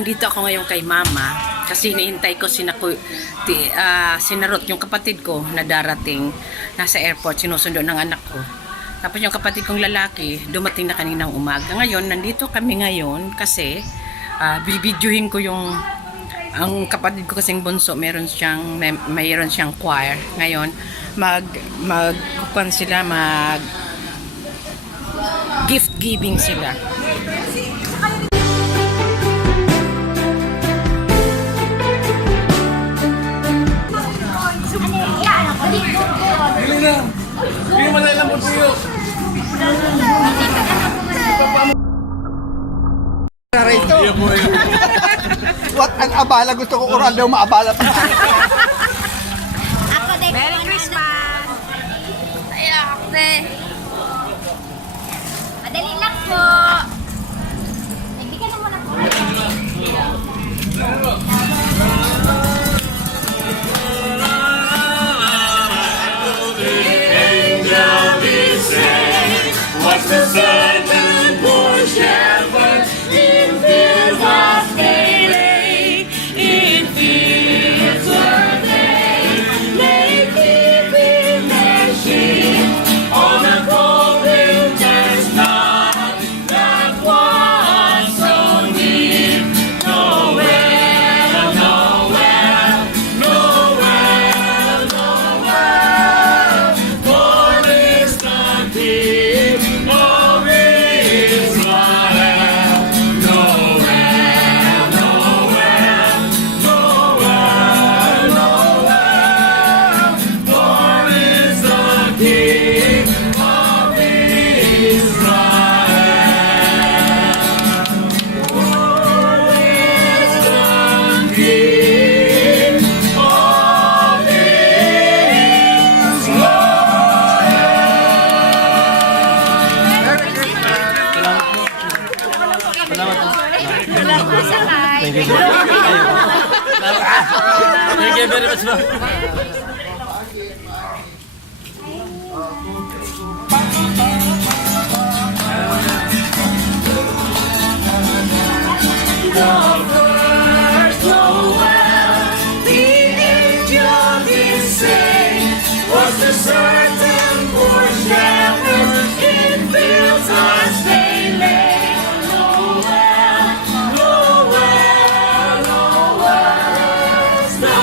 andito ako ngayon kay Mama kasi hinihintay ko sinarot yung kapatid ko na darating nasa airport, sinusundo ng anak ko. Tapos yung kapatid kong lalaki dumating na kaninang umaga. Ngayon, nandito kami ngayon kasi bibidyohin ko ang kapatid ko kasing bunso, mayroon siyang choir. Ngayon, gift giving sila. Dili na. Hindi mo na ilang puyo. Narito. What an abala, gusto ko oral daw maabala pa. Merry Christmas! Ayan, ate. Madali lang po. Hindi ka na muna po. What's the certain poor shepherd in fields of daily, in fields where they may keep in their sheep on a cold winter's night that was so deep. Nowhere, nowhere, nowhere, nowhere, for is the King. Thank you. Thank you very much, ma'am. Certain poor shepherd in fields as they lay. Nowhere, nowhere, nowhere is the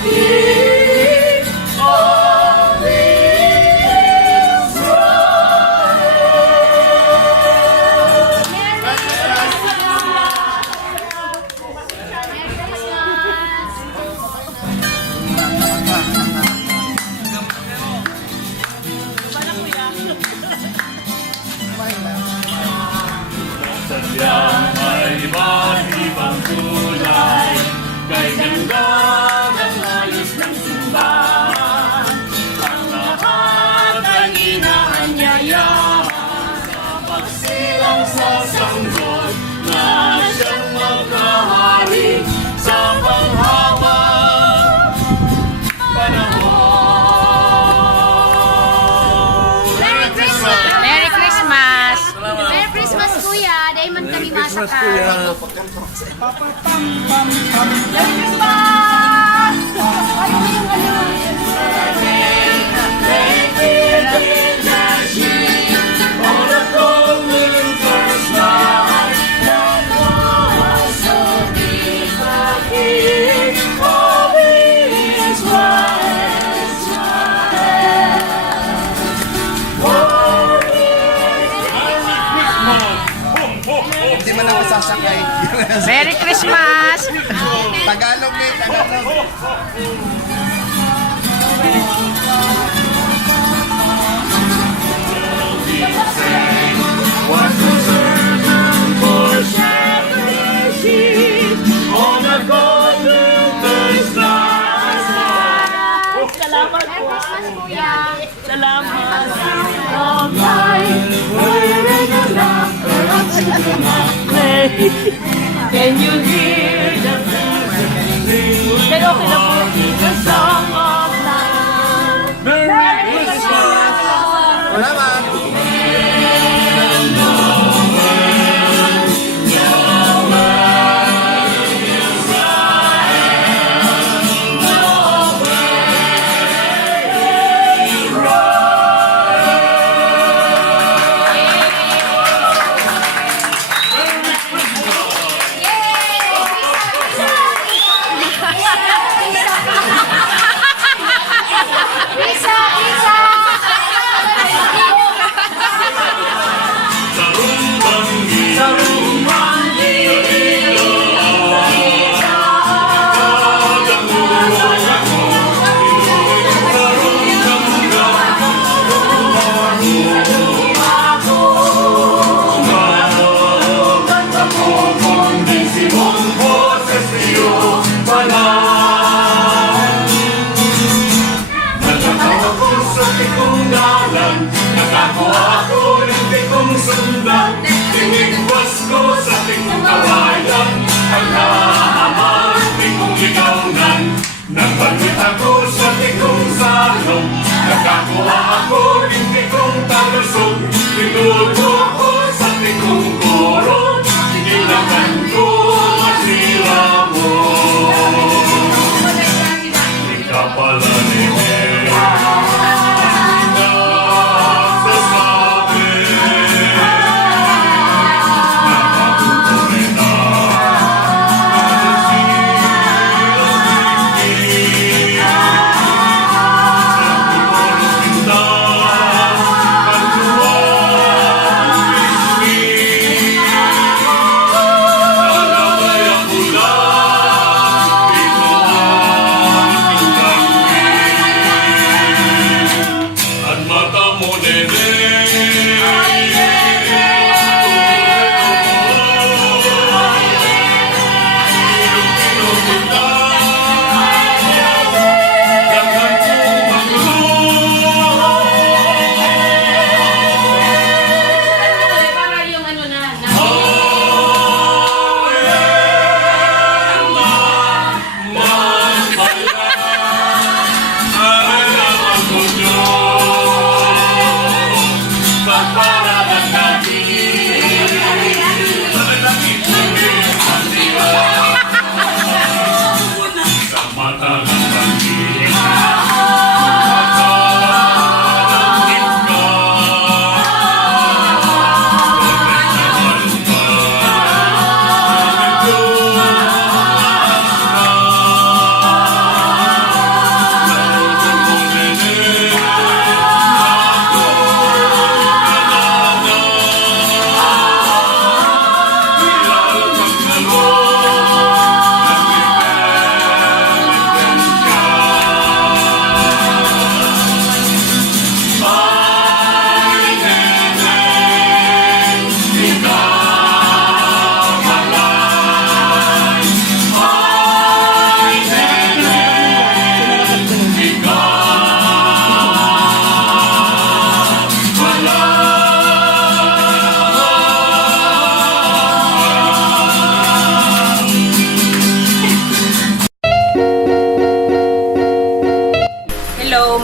King of Sadyang may iba't-ibang kulay, kay ganda ng ayos ng simbahan. Ang lahat ay inaanyayahan sa pagsilang sa sanggol na siyang magkahari sa panghabang panahon. Merry Christmas! Merry Christmas! Merry Christmas, Kuya! Dahil man kami masaka. Kuya. Merry Christmas! Ano yung ano? On a cold winter's night, that was so deep, the King of Hindi man ako sasakay. Merry Christmas! Tagalog eh, Tagalog. What's the certain poor shepherd sheep on a cold winter's night? Merry Christmas, Kuya! Salamat! Can you hear the birds? Pero okay na po. The song of love. Merry Christmas! Salamat. Pasko sa tingong kawayan, ang naamang tingong ligawnan. Nagbanit ako sa tingong salong, nakakuha ako ng tingong talusog. Tinuto ko sa tingong koro, ilagan ko masira mo. Ikaw pala ni Mera,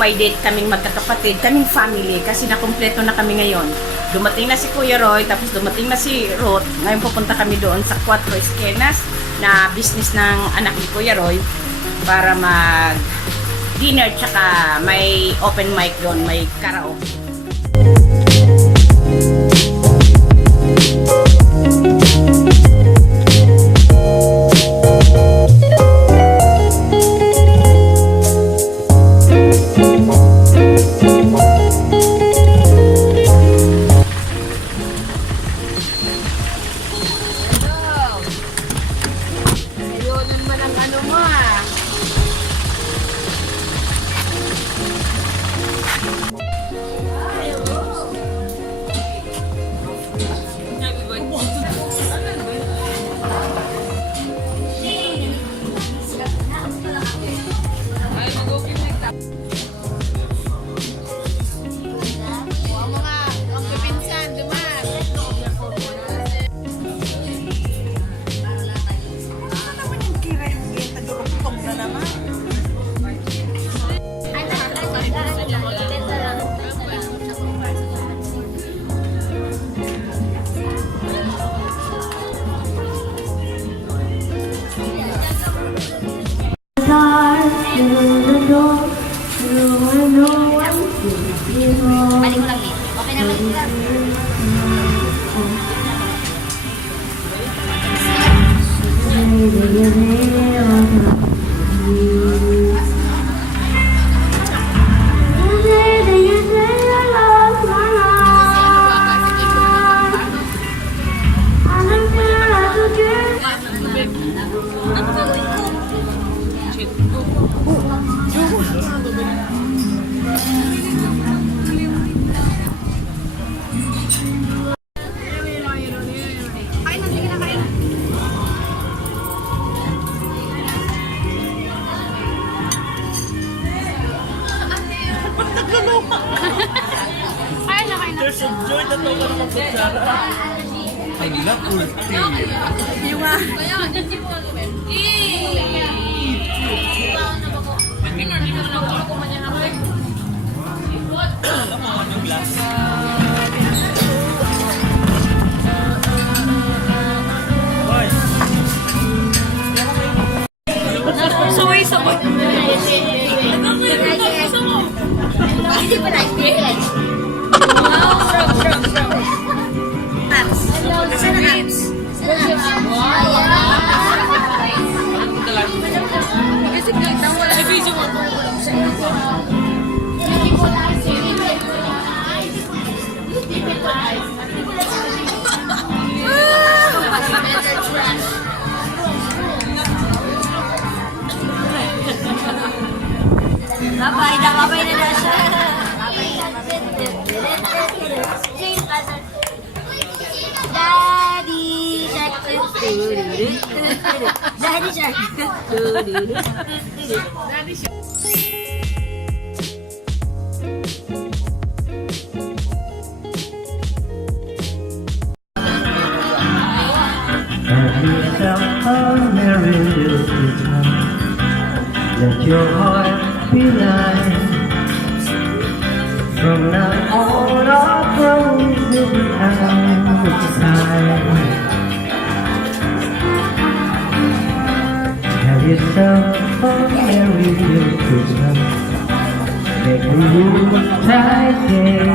may date kaming magkakapatid, kaming family, kasi nakumpleto na kami ngayon. Dumating na si Kuya Roy, tapos dumating na si Ruth. Ngayon pupunta kami doon sa Cuatro, Esquinas, na business ng anak ni Kuya Roy, para mag-dinner, tsaka may open mic doon, may karaoke. Balik mo lang eh. Okay naman lang. La ulti. Suwi sabay. Hindi pa na, hindi pa na. Strong. Abs. Saan ang abs? Saan ang abs? Kasi wala sa video mo. Babay na siya. Daddy Shark. Daddy Shark. Have yourself a merry little Christmas. Let your heart be light. From now on, our troubles will be out of sight. Have yourself a merry little Christmas. Make a Yuletide day.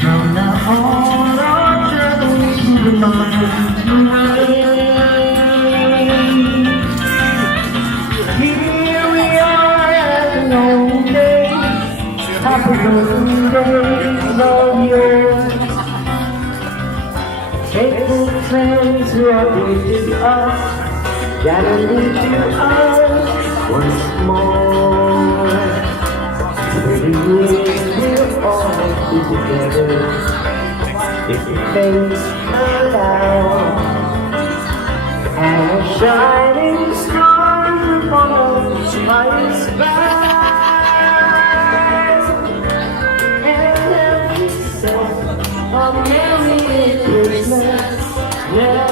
From now on, our troubles will be miles away. Here we are at an old day. Happy birthday, love yours. Faithful friends who are with us, gathered to us once more. Pretty we'll always be together if the fates allow. And a shining star upon my sky. And every song of Merry Christmas. Yeah,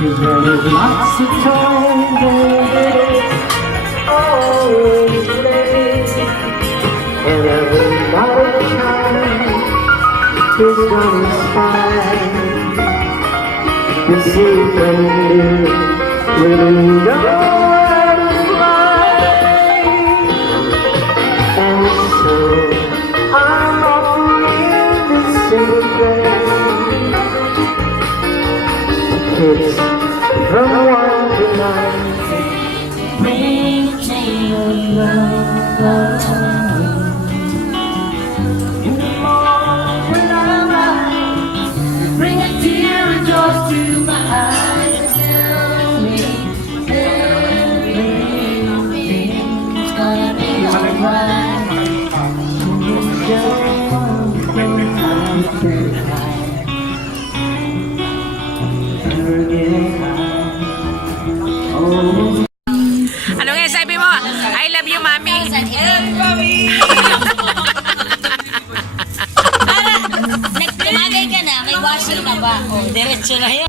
you're very lots of time, baby. Always late. And every night is gonna spine. The secret really know how to fly. And so I'm offering this simple kids from 1 to 9. Bring your love. In the morning when I'm out, bring a tear of joy to my eyes and tell me everything's gonna be alright. You don't think I'm forget oh. Ano nga sabi mo? I love you, Mami. Nagtumagay ka na, may washing na ba? O, diretso na yun.